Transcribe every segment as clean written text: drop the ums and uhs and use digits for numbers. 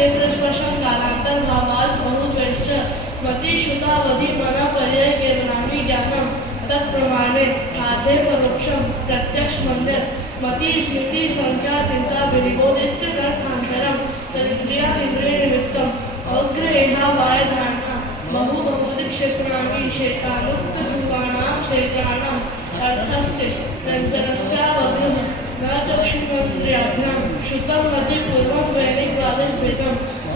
क्षेत्रस्पर्शं कालान्तर्भावात् बहुद्वैश्च मतिश्रुतावधि मना पर्याय केवलानि ज्ञानं तत्प्रमाणे आद्ये परोक्षं प्रत्यक्षमन्यत् मति स्मृति संख्या चिंता विनिबोधित्यर्थान्तरं तदिन्द्रियानिन्द्रियनिमित्तम् अग्रहेहावाय धारणा बहुबहुविध क्षेत्राणि क्षेत्रानुक्तरूपाणां क्षेत्राणाम् अर्थस्य व्यञ्जनस्यावधिः न चक्षुरेन्द्रियाभ्यां श्रुतं मति पूर्वं वैनिकवादिभेदं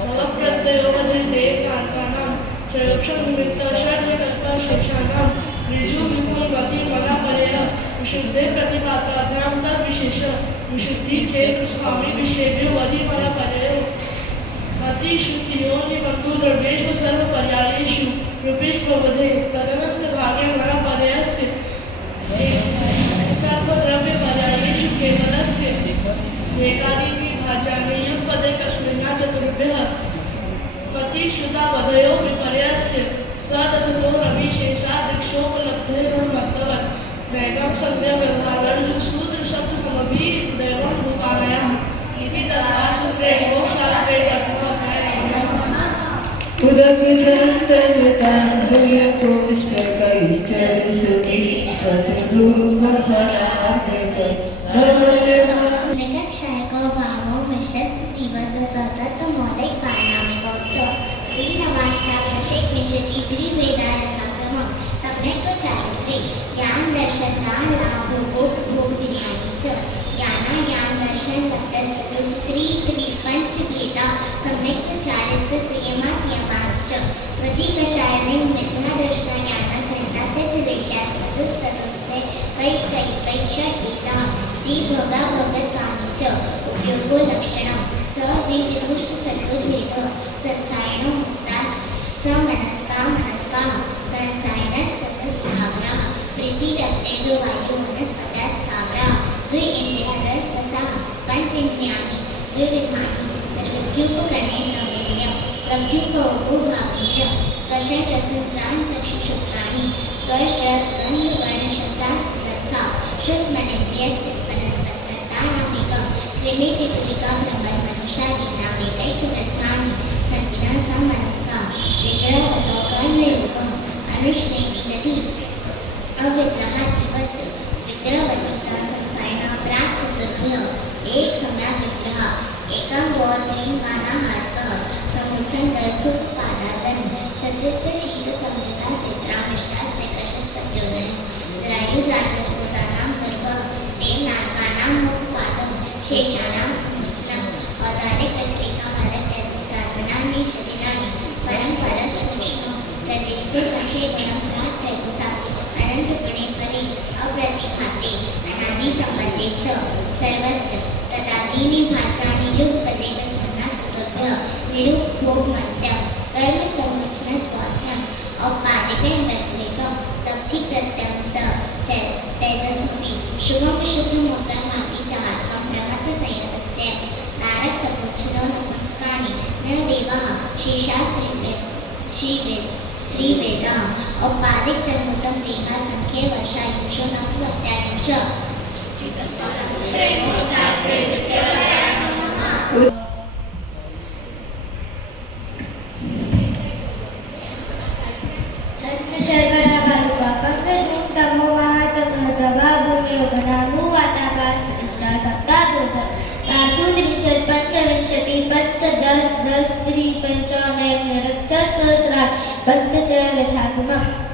भवप्रत्ययोवधिदेकान्तानां प्रयोक्षं निमित्तं षड्विकल्पशेषाणां ऋजुविपुलमति मनापरेय विशुद्धे प्रतिपाताभ्यां तद्विशेष विशुद्धि चेत स्वामी विषयेभ्यो अधिमनापरेयो अतिशुचियोनिबन्धु द्रव्येषु सर्वपर्यायेषु रूपेष्ववधे तदनन्तभागे मनापरेयस्य सर्वद्रव्यपर्यायेषु केवलस्य एकादीनि भाजानि युगपदे कस्मिन्ना चतुर्भ्यः मतिश्रुतावधयो विपर्ययस्य सदसतो रविशेषादृक्षोपलब्धेर्भवत् नैकं संज्ञाव्यवहारर्षु सूत्रशब्दसमभिदैवं भूतानयः इति तद्भाषत्रे मोक्षशास्त्रे मृगक्षयको भावो मिश्रस्य जीवस्य स्वतः मौलिक पारिणामिकोत्सव त्रिनवाष्टादशेकविंशतिवेदायथाक्रमं सम्यक् चारित्रे ज्ञान दर्शन दान लाभ भोग विज्ञानी च ज्ञान दर्शन तत्तस्तुस्त्री पंच भेदा सम्यक् चारित्र संयमा संयमाश्च गति कषायने मिथ्या दर्शन ज्ञान संहिता सिद्धदेशा चतुस्ततस्ते कई षट् भेदा जी भोगा भगवतानि च उपयोगो लक्षणं स जीवितुष तत्त्वभेद संसारिणो मुक्ताश्च समनस्काः संसारिणस्तथास्थावराः पृथिव्यप्तेजो वायु वनस्पतयः स्थावराः द्विन्द्रियादस्तसाः पंचेन्द्रियाणि द्विविधानि रज्जुपकरणे द्रव्येन्द्रियं रज्जुपवपो भावेन्द्रियं स्पर्शरसघ्राणचक्षुश्रोत्राणि स्पर्शगन्धवर्णशब्दास्तथा शुद्धमनेन्द्रियस्य वनस्पततानामेकं कृमिपिपलिका ब्रह्ममनुष्यादीनामेकैकग्रन्थानि सन्ति न समनस्काः विग्रहगतो कर्मयोगम् अनुश्रेणी गति अविग्रहा जीवस्य विग्रहवती च संसारिणः प्राक् चतुर्भ्यः एक सम्यक् विग्रहः एकं द्वौ त्रीन् मानाहारकः समुच्छन्दर्भुपादाजन् सतीर्थशीतसमृता सेत्रामिश्रास्य कशस्तद्योनः जरायुजाग्रस्फोटानां गर्भः तेन नारकाणां मुखपादं शेषाणां समुच्चनम् औदार्यप्रक्रियकामारत्यजस्कार्बणानि शरीराणि परम्परं सूक्ष्म प्रतिष्ठे सखे गुणं प्राक् तेजसा अनन्तगुणे परि अप्रतिघाते अनादिसम्बन्धे च सर्वस्य तदादीनि भाचानि युगपदे कस्मिन्ना चतुर्भ्यः निरुपभोगमत्यं कर्म समुच्चनं स्वाध्याम् औपादिकं व्यतिरेकं लब्धिप्रत्ययं च तेजस्वी शुभं शुद्धमुपमाति चार्कं प्रमथसंयतस्य तारक समुच्चनो नपुंसकानि न देवाः शेषास्त्रिवेदाः औपादिक जन्मोत्तम देहा संख्ये वर्षायुषो नवत्यायुष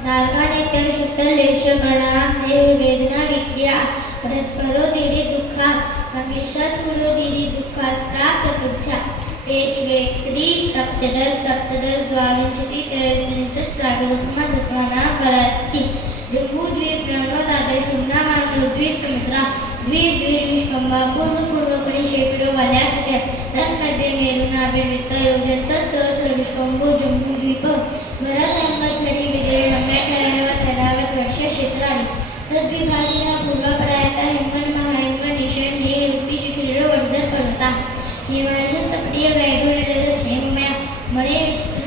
नारकानित्यं शुक्तलेशमणां वेदना विक्रिया परस्परो दीरि दुःखा संक्लिष्टा सूर्यो दीरि दुःखा प्राप्त चतुर्थ्या तेष्वेक्त्री सप्तदश द्वाविंशति तेरस्त्रिंशत् सागरोपमा सत्त्वानां परास्ति जम्बूद्वीप प्रणोदादशूर्णामान्योद्वीप समुद्रा द्वीपविष्कम्भा पूर्वकड़ी शेपिडो वलयात्य तन्मध्ये मेरुनाभिर्वृत्त योजन सहस्रविष्कम्भो जम्बूद्वीप भरतन्मथडी विजयनम्यठरावत वर्षक्षेत्राणि तद्विभाजिनः पूर्वापरायता हिमन्महाहिमनिशयं हे रूपी शिखिरो वर्धनपर्वता हिमालयतप्रिय वैडूर्यरथ हेममया मणे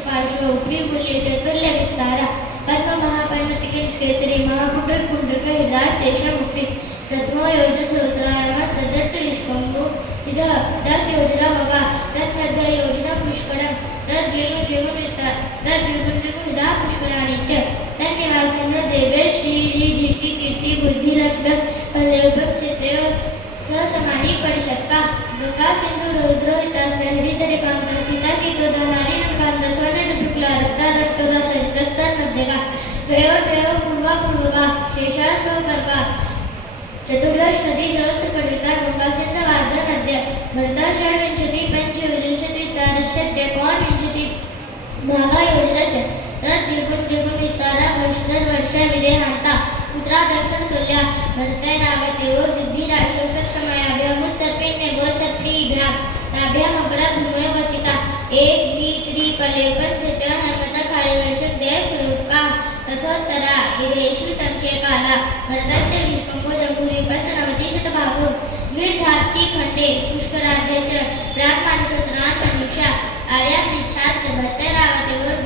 पार्श्व उपरी मूल्य चतुल्य विस्तारा पद्म महापर्वतिकं केसरी महापुण्ड्रक पुण्ड्रक हृदय तेषामुपरि प्रथमो योजन सहस्रायामः सदर्थ विष्कम्भो इदः 10 योजना भवा तन्मध्ये योजना पुष्प शुभ्रम पल्लवम सिद्धयो समानी परिषद का दुर्गा सिंधु रौद्रोहिता हृदयकांत सीता शीतोदा नारी नकांत स्वर्ण डुबुकला रक्ता रक्तोदा सरितस्तर मध्यगा गयोर्दयो पूर्वा पूर्वगा शेषासो वर्गा चतुर्दश नदी सहस्र पठिता गंगा सिंध वार्धा नद्य भरता षड्विंशति पंचविंशति सहस्रस्य चेकोनविंशति भागा योजनस्य तद् द्विगुण विस्तारा वर्षदर वर्ष विदेहांता पुत्रा दर्शन तुल्या भरतय रावतेवर विद्धि राशो सत्समयाभ्याम सर्पेण्य व सर्पीभ्याम ताभ्याम अपरा भूमयो वसिता एक द्वि पलेपन सिद्ध हनुमता खाड़ी वर्षक देव पुरुषपा तथोत्तरा गिरेषु संख्ये काला भरतस्य विष्णुको जम्बूद्वीपस्य शतभागो द्विधात्ति खंडे पुष्कराध्य च प्राक्मानुषोत्तरान् मनुष्या आर्यान् निच्छास्य भरतय रावतेवर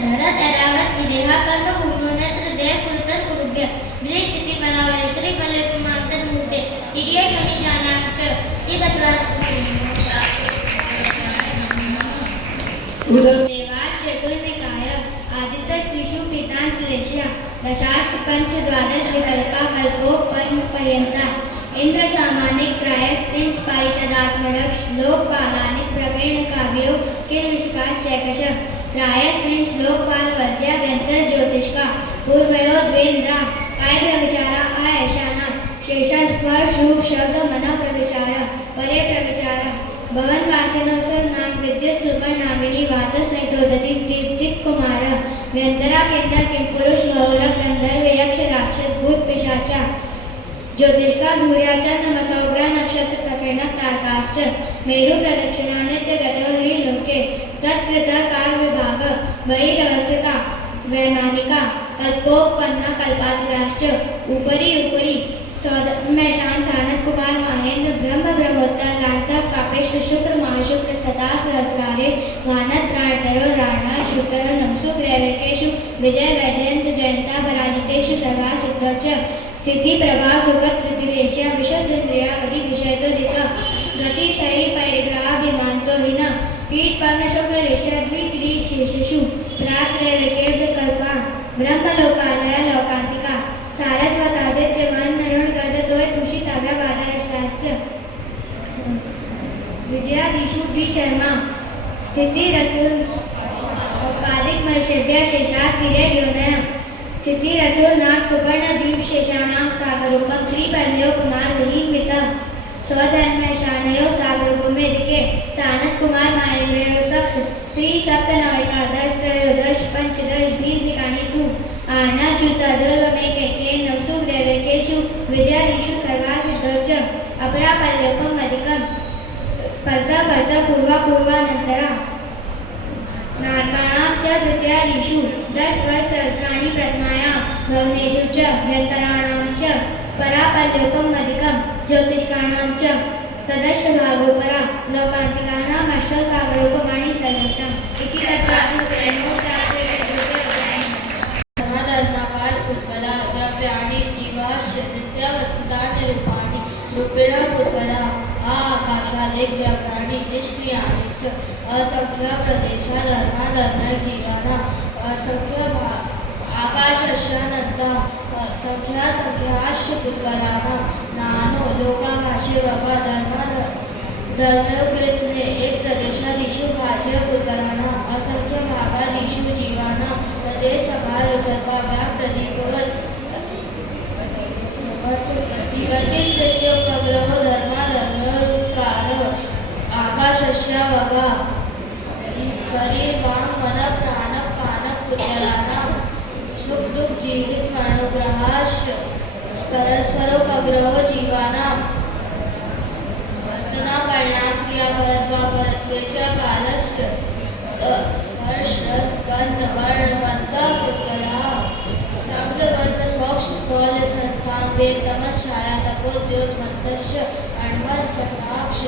भरत ऐरावत विदेहा कर्म भूमोनेत्र देव कुरुतर कुरुभ्य गृह स्थिति मनावरेत्री मल्ले कुमांतर मूर्ते हिरिय गमी जानां च इदत्वात् देवास चतुर्निकाय आदित्य श्रीषु पीतांश्लेष्या दशाश पंच द्वादश विकल्पा कल्पोपन पर्यंता इंद्र सामानिक त्रयस्त्रिंश परिषदात्मरक्ष लोकपालानिक प्रवीण काव्यो किर्विशकाश चैकश त्रयस्त्रिंश लोकपाल वर्ज्य व्यंतर ज्योतिष्का पूर्वयो द्वेन्द्रा काय प्रविचारा आयशाना शेषा स्पर्श रूप शब्द मन प्रविचार परे प्रविचार भवन वासनोत्सव नाम विद्युत सुपर नामिनी वातस नैतोदति दीप्तिक कुमार व्यंतरा केंद्र किम पुरुष गौरव गंधर्व यक्ष राक्षस भूत पिशाचा ज्योतिष्का सूर्याचा नमसौग्रह नक्षत्र प्रकीर्ण तारकाश्च मेरु प्रदक्षिणा नित्य गतो हि लोके तत्कृत कार विभाग बहिरवस्थिता वैमानिका कल्पोपन्ना कल्पातिराश्च उपरि उपरि सौम्यशान सानत कुमार महेंद्र ब्रह्म ब्रह्मोत्तर लार्तव कापेश शुक्र महाशुक्र सदा सहस्रारे वानत प्राणतयो राणा श्रुतयो नमसु ग्रैवेकेषु विजय वैजयंत जयंता पराजितेषु सर्वा सिद्धौ च स्थिति प्रभा सुगत तृतीयेशा विशुद्धेन्द्रिया अधि विषयतोदित गति शरीर परिग्रहाभिमानतो विना पीठ पर्ण शुक्ल ऋषि द्वित्रि शेषेषु प्राग्रैवेकेभ्य कल्पा ब्रह्मलोकालय लोकांतिका सारस्वतादित्य मन नरुण गर्दतोय तुषिताभ्य बाधारष्टाश्च विजयादिषु द्विचर्मा स्थिति रसूल औपादिक मर्षेभ्य शेषास्तिरे योनय स्थिति रसूल नाग सुवर्ण द्वीप शेषाणां सागरूपम त्रिपल्यो कुमार विहीनमित स्वधर्मशानयो सागरूपमेदिके सानत कुमार महेंद्रयो सप्त त्रिसप्त नवैकादश त्रयोदश पंचदश भीर्दिकानि तु आर्णाच्युतादुर्गमेकैके नवसु ग्रैवेकेषु विजयादिषु सर्वा सिद्धौ च अपरा पल्लवम् अधिकं पर्ता पर्ता पूर्वा पूर्वानन्तरा नारकाणां च तृतीयादिषु 10 सहस्राणि प्रथमायां भवनेषु च व्यन्तराणां च परापल्लवम् अधिकं ज्योतिष्काणां च तदष्टभागोपरा लोकान्तिकानाम् अष्टौ सागरोपमाणि सर्वेषाम् इति धर्माकाश पुद्गला द्रव्याणि जीवाश्च नित्यवस्थितानि रूपाणि रूपेण पुद्गला आकाशादिक द्रव्याणि निष्क्रियाणि च असंख्य प्रदेशा धर्माधर्मै जीवानाम् असंख्य आकाशस्यानन्तः संख्याश्च पुद्गलानां नानो लोकाकाशे वगा धर्मयोगेचने एक प्रदेशादिषु भाज्य पुद्गलानाम् असंख्य भागादिषु जीवानां प्रदेशभार सर्वाभ्यां प्रदीपवत् गतिस्थित्युपग्रहो धर्माधर्मयोगकारः आकाशस्य वगा शरीर वाङ् मन प्राण पान पुद्गलानां सुख दुख जीवित मरणोग्रहाश्च परस्परोपग्रहो जीवानां वर्तना परिणाम क्रिया परत्वा परत्वे च कालस्य स्पर्श रस गंध वर्ण वन्तः पुद्गलाः शब्द गंध सोक्ष स्थूल संस्थान वेद तमस छाया तपोद्योतमन्तश्च अण्वस्कटाक्ष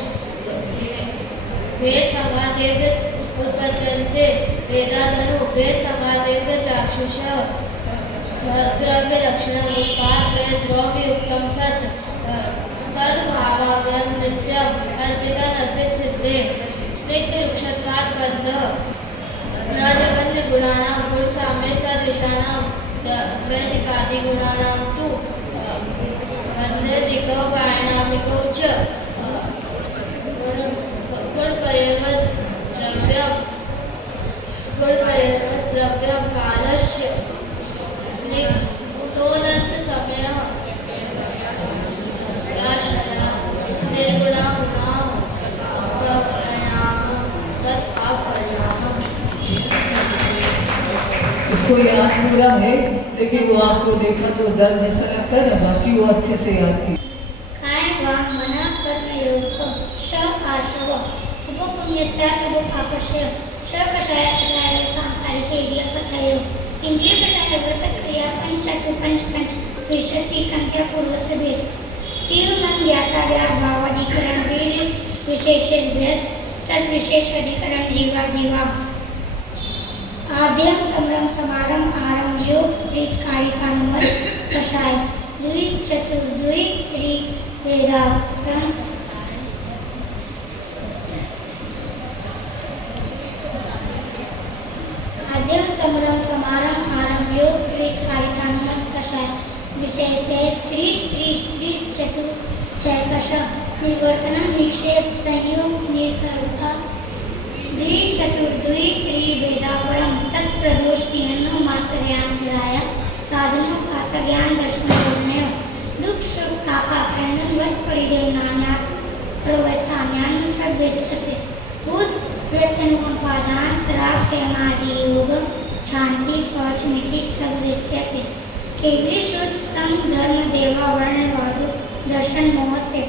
वेद समादेव उत्पद्यन्ते वेदादनु वेद समादेव चाक्षुषः द्रव्य लक्षणम् उत्पाद वेद द्रव्ययुक्तं सत् तद्भावाव्यं नित्यं कल्पितानर्पित सिद्धे स्निग्ध रुक्षत्वात् बद्धः न जगन्य गुणानां गुण साम्य सदृशानां द्वैधिकादिगुणानां तु वन्यधिकौ पारिणामिकौ च गुणपर्यवद्रव्यकालश्च सोऽनन्तसमयः निर्गुणा गुणाः परिणामः तत् अपरिणामः। उसको याद पूरा है, लेकिन वो आपको देखा तो डर जैसा लगता है ना, बाकी वो अच्छे से याद की। काय वांग मना कर्मयोग श आशव शुभ पुण्यस्य शुभ पापस्य श कषाय कषाय सांसारिके कथयो इंद्रिय कषाय व्रत क्रिया पंच विशति संख्या पूर्व से भेद तीन मन ज्ञाता भावाधिकरण वीर विशेष तद विशेष अधिकरण जीवा जीवा आद्यम समरम समारम आरम योग प्रीत कारिकानुमत कषाय द्वि चतुर्द्वि त्रि वेदाक्रम आद्यम समरम समारम आरम योग प्रीत कारिकानुमत कषाय विशेष स्त्री स्त्री स्त्री चतुर छह कषा निवर्तन निक्षेप संयोग निसर्ग द्वि चतुर्द्वि त्रि वेदावरम तत्प्रदोष तीनों मासर्यांतराय साधनों का ज्ञान दर्शन निर्णय दुख सुख कापा खंडन वत परिदेव नाना प्रवस्थान्यान सद्वेतस्य भूत प्रत्यनु उपादान सराग समाधि योग शांति शौच मिति सद्वेतस्य केवली शुद्ध संग धर्म देवा वर्णवादो दर्शन मोह से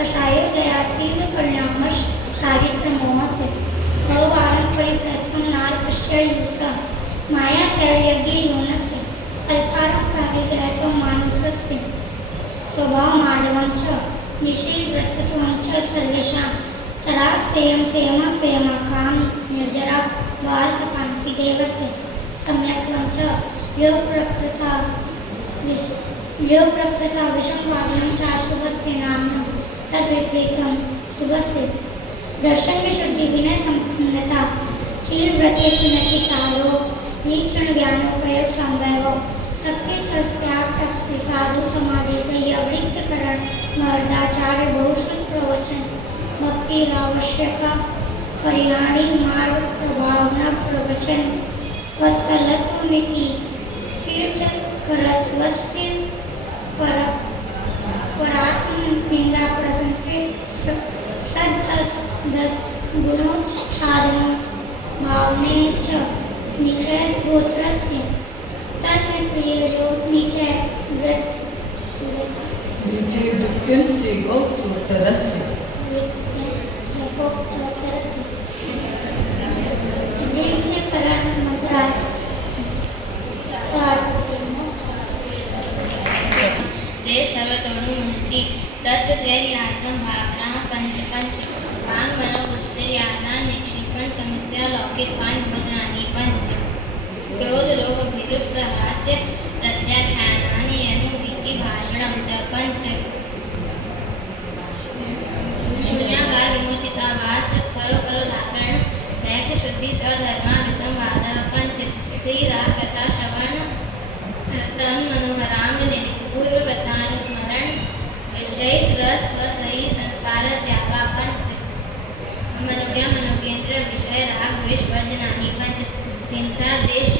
कषायो दया तीव्र परिणामश चारित्र मोह से बहुवारं परिप्रथमं नारपश्ययुषा माया तैर्यज्ञ योनस्य अल्पारं प्राविग्रहत्वं मानुषस्य स्वभाव माधवं च निशीव्रतत्वं च सर्वेषां सराग सेयं सेयम सेयमाकां निर्जरा वार्तपांसि देवस्य सम्यक्त्वं च योग प्रकृता विषं वागनं च शुभस्य नाम्नं तद्विपरीतं शुभस्य दर्शन विशुद्धि विनय संपन्नता शील व्रतेश उन्नति चारो वीक्षण ज्ञानोपयोग संवैव शक्ति त्याग तक साधु समाधि वृत्तकरण मर्दाचार्य बहुश्रुत प्रवचन भक्ति आवश्यक परिहारी मार्ग प्रभावना प्रवचन वत्सलत्व मिति तीर्थ करत वस्ति परात्म निंदा प्रशंसित सदस दस गुणोच्छादनोत् भावने च निचय गोत्रस्य तन्मयप्रियो निचय व्रत निचय वृत्तिस्य गोत्रोत्तरस्य विघ्नकरण मंत्रास ते सर्वतोनु महसि तच्च त्रैर्यार्थं भावना पंच वांग मनोबुद्धिर्याना निक्षेपण समित्या लौकिक पांच भोजनानि पंच क्रोध लोभ भीरुस्व हास्य प्रत्याख्यानानि अनुवीचि भाषणं च पंच शून्यागार विमोचिता वास करो धारण नैष्ठ शुद्धि सधर्मा विसंवादः पंच श्रीराग कथा श्रवण तन मनोहरांग पूर्व प्रधान स्मरण विषय रस व सही संस्कार त्यागा पंच मनोज्ञ मनोकेंद्र विषय राग द्वेष वर्जनानि पंच हिंसा देश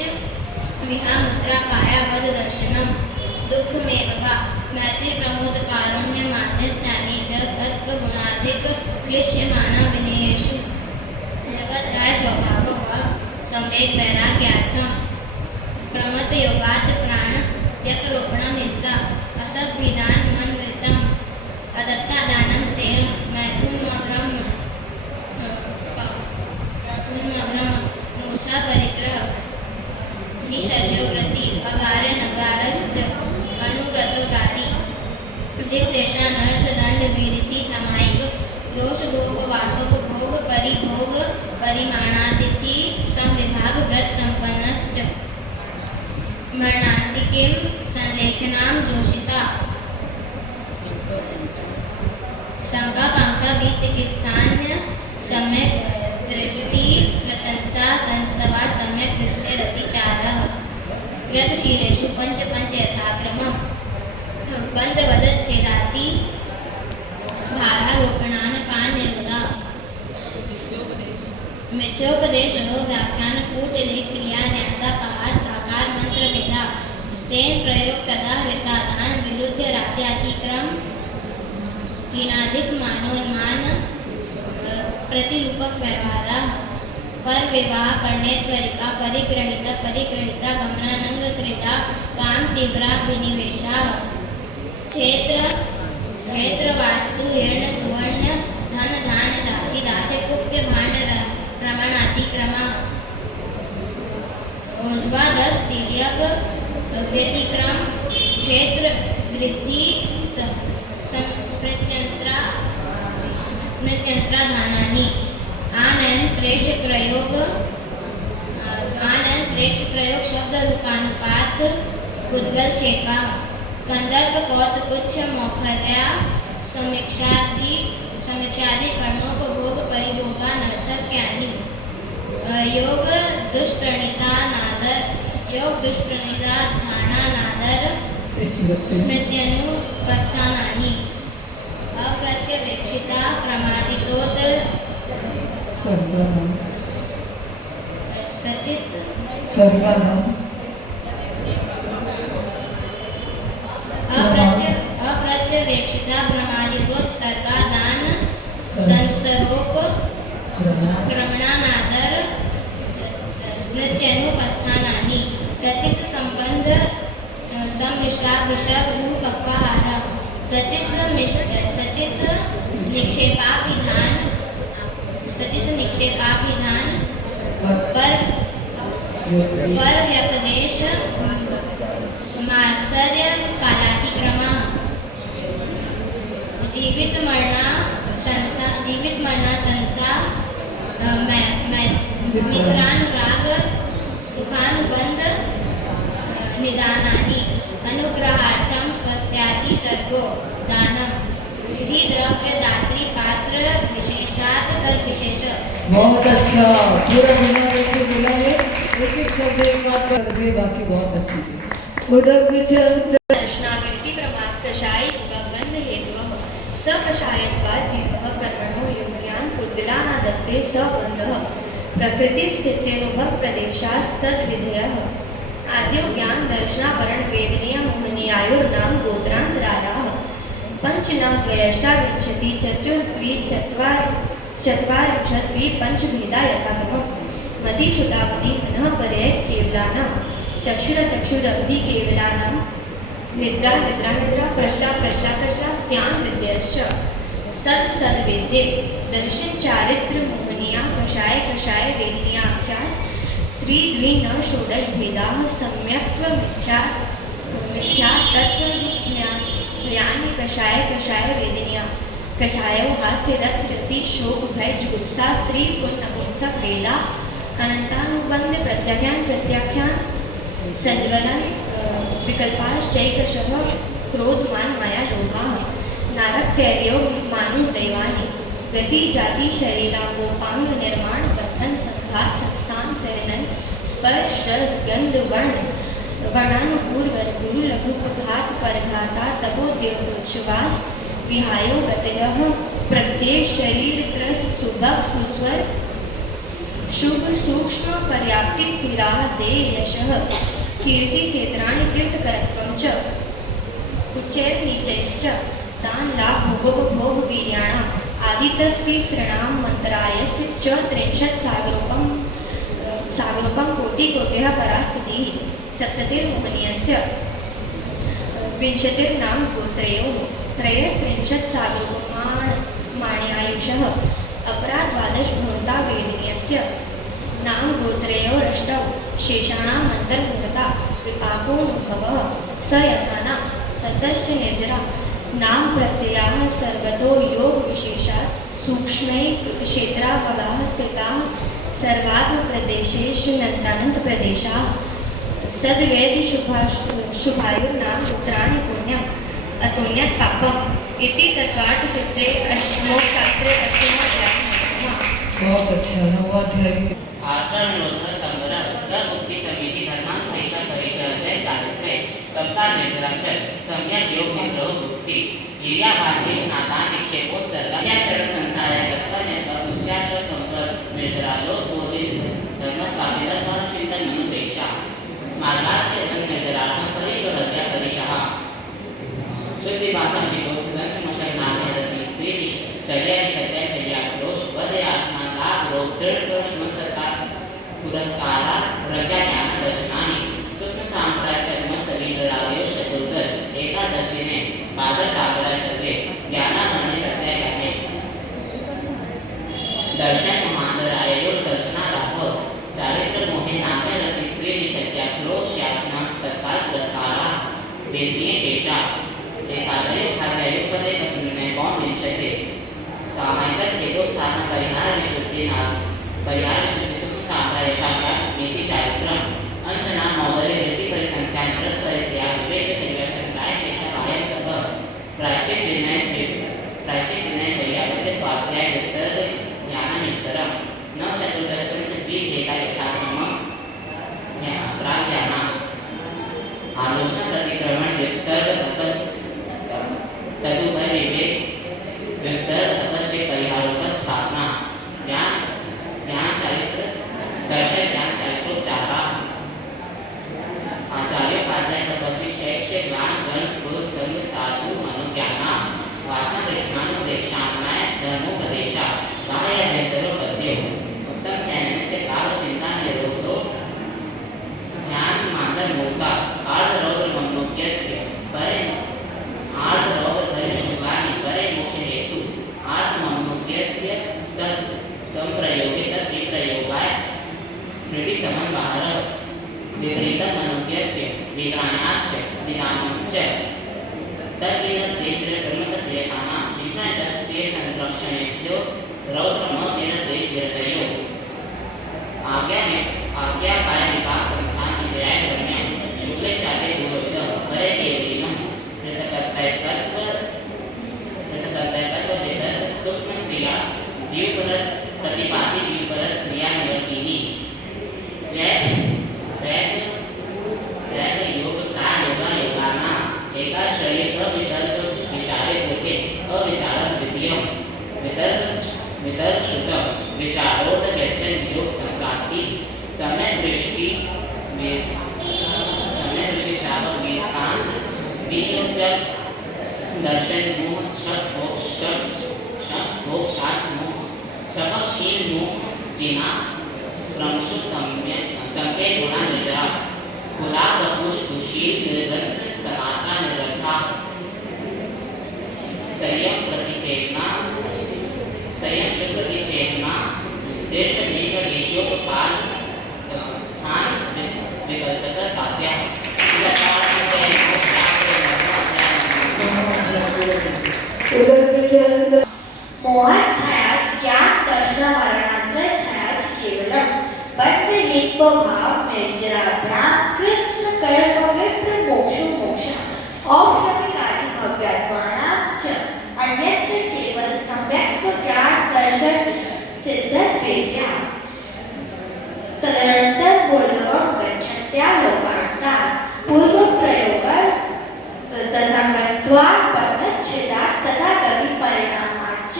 विहा मुद्रा पाया वद दर्शनम दुख में वा मैत्री प्रमोद कारुण्य मान्य स्नानी च सत्व गुणाधिक क्लिश्यमाना विनयेषु जगत राय स्वभाव व सम्यक वैराग्यार्थम प्रमत योगात प्राण यकरोपणम हिंसा असत विधान मन वृतम अदत्ता दानम सेयम मैथुन ब्रह्म मूर्छा परिग्रह निशल्यो व्रति अगार्य नगारस्त अनुव्रतो गारी जितेषा नर्थ दंड वीरिति समायिक रोष भोग वासोपभोग परिभोग परिमाणातिथि संविभाग व्रत संपन्नश्च मरणांतिकें संलेखनां जोषिता शंका कांक्षा विचिकित्सान्य सम्यक दृष्टि प्रशंसा संस्तवा सम्यक दृष्टिरतिचारः व्रतशीलेषु पंच यथाक्रमम् बन्धवदच्छेदाति भारारोपणान् पाण्यवदा मिथ्योपदेशो व्याख्यानकूटले क्रियान्यासापहार साकार मंत्रभेदा स्तेन प्रयोग तदा हृतादान विरुद्ध राज्यातिक्रम हीनाधिक मानोन्मान प्रतिरूपक व्यवहार पर विवाह करणे त्वरिका परिग्रहिता गमनानंग क्रीडा काम तीव्रा विनिवेशा क्षेत्र वास्तु हिरण सुवर्ण धन धान दासी दासे कुप्य भांड प्रमाणातिक्रमा ऊर्ध्वाधस तिर्यक व्यतिक्रम क्षेत्र वृद्धि स्मृत्यंत्रा धानानि आनयन प्रेक्ष प्रयोग शब्द रूपानुपात उद्गल छेपा कंदर्प कौतुकुच्छ मौखर्या समीक्षादि कर्णोपभोग परिभोगा नर्थक्यानि योग दुष्प्रणीता धाना नादर स्मृत्यनुपस्थानानि अप्रत्यवेक्षिता प्रमाजितोत्तर सचित अप्रत्यवेक्षिता प्रमाजितोत्सर्गादान संस्तरोप क्रमणानादर स्मृत्यनुपस्थानानि सचित संबंध सम्मिश्रा वृषभ पक्वाहार सचित निक्षेपाभिधान पर व्यपदेश मात्सर्य कालातिक्रमा जीवित मरना संसा मित्रानुराग सुखानुबंध निदानानि अनुग्रहार्थं स्वस्यादि सर्गो दानम विधि द्रव्य दात्री पात्र विशेषात तद विशेष। बहुत अच्छा, पूरा बिना देखे बोला है, एक शब्द एक बात कर दे, बाकी बहुत अच्छी थी। उधर कुछ दर्शनाकृति प्रमाद कषाय गंध हेतुः सकषायत्वा जीवः कर्मणो योग्यान् पुद्गलानादत्ते सबन्धः प्रकृति स्थित्यनुभव प्रदेशास्तद्विधेयः आद्यो ज्ञान दर्शनावरण वेदनीय मोहनीयायोर्नाम गोत्रान्तरायाः पंचनाम द्वयष्टाविंशति चतुर्द्वि चत्वारिंशद्वि पंचभेदा यथाक्रमः मतिश्रुतावधि मनः पर्यय केवलानां चक्षुरवधि केवलानां निद्रा प्रश्ना स्त्यान विद्यश्च सद्वेद्ये दर्शन चारित्र मोहनीया कषाय वेदनीयाख्यास त्रिद्वि न षोडश भेदाः सम्यक्त्व मिथ्या तत्व ज्ञानी कषाय वेदनीया कषायो हास्य रति शोक भय जुगुप्सा स्त्री नपुंसक वेदा अनंतानुबंध प्रत्याख्यान सद्वलन विकल्पाश्चैकशः क्रोधमान माया लोभाः नारक्तैर्यो मानुषदैवानि गति जाति शरीरांगोपांग निर्माण बंधन संघात संस्थान सहनन स्पर्श रस गंध वर्णानुकूल गुरु लघुपघात परघाता तपोद्योगोच्छ्वास विहायो गतयः प्रत्येक शरीर त्रस सुभग सुस्वर शुभ सूक्ष्म पर्याप्ति स्थिरा दे यशः कीर्ति क्षेत्राणि तीर्थकरत्वं च उच्चैर नीचैश्च तान् लाभ भोगोपभोग वीर्याणाम् आदितस्तिसृणां मन्त्रायस्य च 30 सागरोपं कोटिकोट्यः परास्थितिः सप्ततिर्मोहनीयस्य 20 नाम गोत्रयोः 33 सागरोपमाण्यायुषः अपरा 12 मुहूर्ता वेदिन्यस्य नाम गोत्रयोरष्टौ शेषाणाम् अन्तर्मुहूर्ता विपाकोऽनुभवः स यथाना ततश्च निद्रा नाम प्रत्ययाः सर्वतो योग विशेषात् सूक्ष्मैक क्षेत्रावलाः स्थिताः सर्वात्म प्रदेशेषु नन्दानन्त प्रदेशाः सद्वेदि शुभायुर्नाम पुत्राणि पुण्यम् अतोन्यत् पापम् इति तत्वार्थ सूत्रे अष्टमोक्षास्त्रे अष्टमोऽध्यायः। बहुत अच्छा, नौवाध्याय आश्रम निरोधः संवरः स मुक्ति समिति धर्मान् परिषद तपसा निर्जराक्षर सम्यक योग निद्रो बुद्धी हिर्या भाषेश नाता निक्षेपोत्सर्ग या शरण संसार कल्पने असुचाश्र संपत निर्जरालोक बोधित धर्म स्वाभिधर्म चिंतन मनुपेक्षा मार्गाच्छेदन निर्जरार्थ परिशोधज्ञ परिशः शुद्धि भाषा शिकोत दंशमशय नामे रति स्त्री चर्या निषत्या शय्या क्रोश वदयासना लाभ रोग दृढ़ स्वर्शमसता पुरस्कारा प्रज्ञा ज्ञान दर्शनानि सूक्ष्म सांप्राय चर्म शरीरायो चतुर्दश एकादशीने द्वादश सांप्राय सर्वे ज्ञानामणि प्रत्यय ज्ञाने दर्शन महांतरायो दर्शनालाभ चारित्र मोहे नामे रति स्त्री निषत्या क्रोश याचना सत्कार पुरस्कारा वेदनीय शेषा एकादयो भाज्यायो पदे कसुनिर्णय कौन विंशते सामायिक छेदोत्थान परिहार विशुद्धि परिहार विशुद्धि सुख सांप्राय एकाग्र नीति चारित्रम अंशना मौदरी वृत्ति परिसंख्या परस्पर क्रिया विवेक शरीर संकाय पेशा बाह्य तप प्रायश्चित विनय वैयावृत्ति स्वाध्याय विसर्ग ध्यान नितरम न चतुर्दश पंच द्वीप यथाक्रम प्राज्ञाना आलोचना प्रतिक्रमण विसर्ग तपस तदुभय विवेक विसर्ग तपस से परिहारोपस्थापना ज्ञान चारित्र दर्शन ज्ञान चारित्रोच्चारा आचार्य पाध्याय तपस्वी शैक्षिक ज्ञान गण को संग साधु मनोज्ञाना वासना कृष्णानुप्रेक्षान्याय धर्मोपदेशा बाह्य अभ्यंतरो पद्यो उत्तम सैन्य से काल चिंता निरोधो ज्ञान मानव मूर्ता आर्ध रौद्र मनोज्ञस्य परे आर्ध रौद्र धर्म शुभानि परे मुख्य हेतु आर्ध मनोज्ञस्य सद संप्रयोगे तत् प्रयोगाय स्मृति समन बाहर विपरीत मनोज्ञस्य विधानास्य विधानञ्च तद्विन देशे प्रमुखस्य कामा विचारस्ते संरक्षणेभ्यो रौद्रमोदेन देशविरतयो आज्ञा पाय विभाग संस्थान विजयाय धर्म्य शुक्ले चाटे गुरुद्ध परे केवलिनं पृथक्तत्व वेदर सूक्ष्म क्रिया व्यूपरत प्रतिपादि व्यूपरत क्रिया निवर्तिनी त्रैग योग का योगा योगाना एकाश्रय सवितर्क विचारे होते अविचार द्वितीय वितर्क शुद्ध विचारोद व्यचन योग संक्रांति समय दृष्टि श्रावक वेदांत वियोजक दर्शन मोह शब्द भोग शांत मोह सबक शील मोह जिना क्रमशु संकेत गुणा निद्रा खुला बकुश कुशील निर्बंध समाता निरंथा संयम शुद्ध प्रतिसेवना दीर्घ दीर्घ देशोपपाल स्थान विकल्पता साध्या मोहन छायाच ज्ञान दर्शन वर्णांतर छायाच केवलम बंध लिप्त भाव निर्जराभ्याम कृत्स्न कर्म विप्र मोक्षो मोक्ष औषधिकारी भव्यात्वानां च अन्यत्र केवल सम्यक् ज्ञान दर्शन सिद्धत्वेभ्यः तदनंतर बोलवं गच्छत्या लोकांता पूर्व प्रयोग तसंगत्वात् पदच्छेदात् तथा गति परिणामाच्च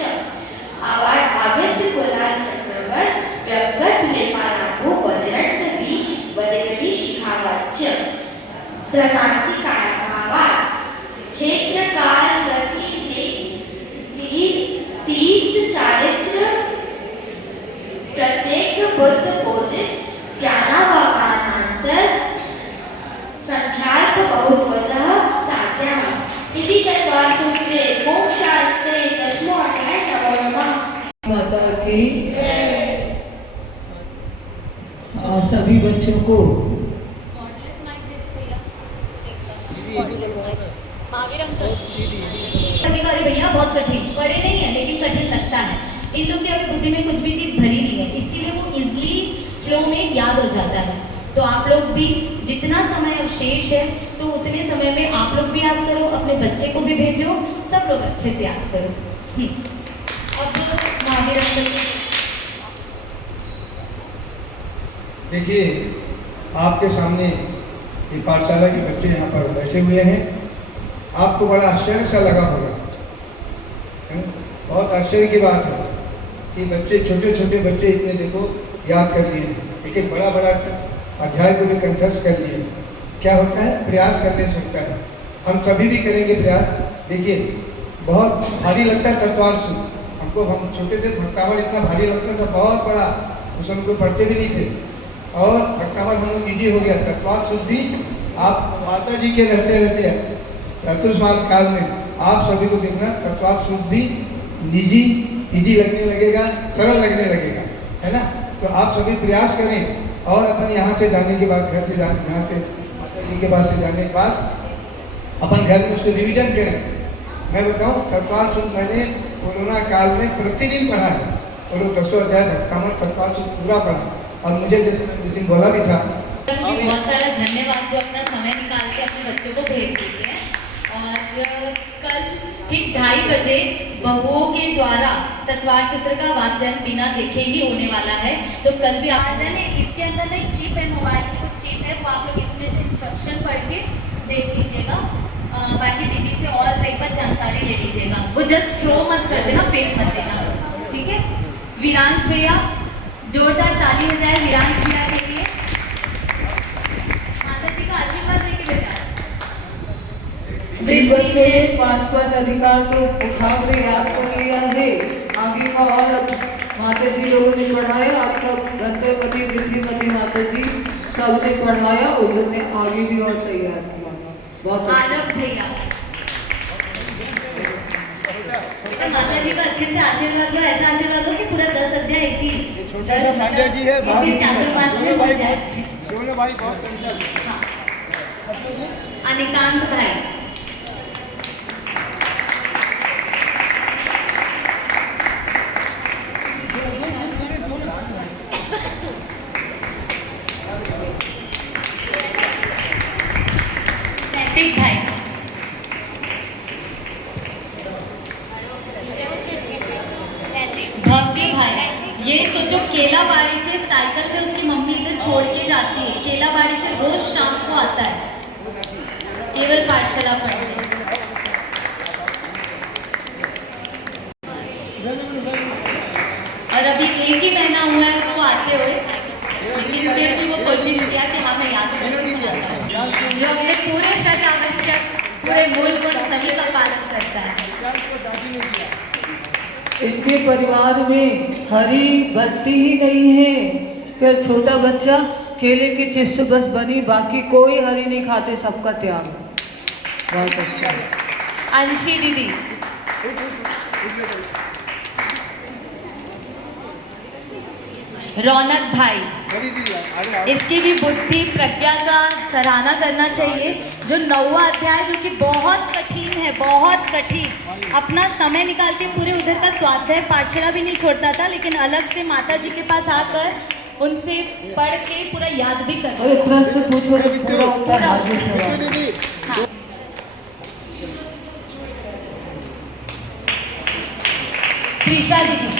आव्यक्त कुलाल चक्रवर्त व्यवगत लेपालाभो वदिरंड बीज वदिगली शिखावाच्च धर्मास्ति कायमावाद क्षेत्र काल गति तीर्थ चारित्र प्रत्येक बुद्ध बोधित ज्ञानावगानांतर संख्याल्प बहुत्वतः साध्यः इति चत्वारसूत्रे मोक्षशास्त्रे दशमो अध्याय नमो नमः। माता की सभी बच्चों को अधिकारी भैया बहुत कठिन पढ़े नहीं है लेकिन कठिन लगता है। इन लोग की अभी बुद्धि में कुछ भी चीज भरी नहीं है, इसीलिए वो इजीली फ्लो में याद हो जाता है। तो आप लोग भी जितना समय अवशेष है तो उतने समय में आप लोग भी याद करो, अपने बच्चे को भी भेजो, सब लोग अच्छे से याद करो। अब महावीर अंकल देखिए आपके सामने ये पाठशाला के बच्चे यहाँ पर बैठे हुए हैं। आपको बड़ा आश्चर्य सा लगा होगा, बहुत आश्चर्य की बात है कि बच्चे, छोटे छोटे बच्चे इतने देखो याद कर लिए, एक एक बड़ा बड़ा अध्याय को भी कंठस्थ कर लिए। क्या होता है? प्रयास करने से होता है। हम सभी भी करेंगे प्रयास। देखिए, बहुत भारी लगता है तत्वार्थ हमको, हम छोटे थे भक्तावल इतना भारी लगता था, बहुत बड़ा, उस हमको पढ़ते भी नहीं थे, और भक्तावल हम लोग ईजी हो गया। तत्वार्थ भी आप माता जी के रहते रहते चतुर्मास काल में आप सभी को देखना, तत्वार्थ भी निजी ईजी लगने लगेगा, सरल लगने लगेगा, है ना। तो आप सभी प्रयास करें, और अपन यहाँ से जाने के बाद, घर से जाने, यहाँ से माता जी के पास से जाने के बाद अपन घर में उसको रिविजन करें। मैं बताऊँ, तत्वार्थ मैंने कोरोना काल में प्रतिदिन पढ़ा है, और वो 10 अध्याय भक्तामल तत्वार्थ पूरा पढ़ा, और मुझे जैसे मैंने उस दिन बोला भी था। बहुत सारा धन्यवाद जो अपना समय निकाल के अपने बच्चों को भेज देते हैं। और कल ठीक 2:30 बजे बहुओं के द्वारा तत्वार्थ सूत्र का वाचन बिना देखे ही होने वाला है। तो कल भी आ जाने, इसके अंदर ना एक चिप है, मोबाइल की कुछ चिप है, वो आप लोग इसमें से इंस्ट्रक्शन पढ़ के देख लीजिएगा। बाकी दीदी से और एक बार जानकारी ले लीजिएगा। वो जस्ट थ्रो मत कर देना, फेंक मत देना, ठीक है। वीरांश भैया, जोरदार ताली हो जाए वीरांश भैया के लिए। माता जी का आशीर्वाद देके बेटा। बच्चे 5 अधिकार तो उठाकर याद कर लिया है, आगे का और माता जी लोगों ने पढ़ाया, आपका गंतव्यपति वृद्धिमती माता जी सबने पढ़ाया, उन्होंने आगे भी और तैयार किया। बहुत आरब भैया, माता जी का अच्छे से आशीर्वाद लो, ऐसा आशीर्वाद लो कि पूरा 10 अध्याय इसी छोटा सा पांड्या जी है, इसी चातुर्मास में हो जाए। दोनों भाई बहुत हाँ। अनिकांत भाई, नैतिक भाई, भव्य भाई। ये सोचो, केलाबाड़ी से साइकिल पे उसकी मम्मी इधर छोड़ के जाती है, केलाबाड़ी से रोज शाम को आता है केवल पाठशाला पढ़ने। और अभी 1 ही महीना हुआ है उसको आते हुए, लेकिन फिर भी वो कोशिश किया कि हाँ मैं याद करके सुनाता हूँ, जो अपने पूरे शत आवश्यक पूरे मूल गुण सभी का पालन करता है। इनके परिवार में हरी बत्ती ही नहीं है। फिर छोटा बच्चा केले की चिप्स बस बनी, बाकी कोई हरी नहीं खाते, सबका त्याग। बहुत अच्छा है। अंशी दीदी, रौनक भाई, इसकी भी बुद्धि प्रज्ञा का सराहना करना चाहिए। जो 9वां अध्याय जो कि बहुत कठिन है, बहुत कठिन, अपना समय निकाल के पूरे उधर का स्वाध्याय पाठशाला भी नहीं छोड़ता था, लेकिन अलग से माता जी के पास आकर उनसे पढ़ के पूरा याद भी करता अरे प्रश्न पूछो तो पूरा उत्तर हाजिर सवाल। हाँ। त्रिशा दीदी,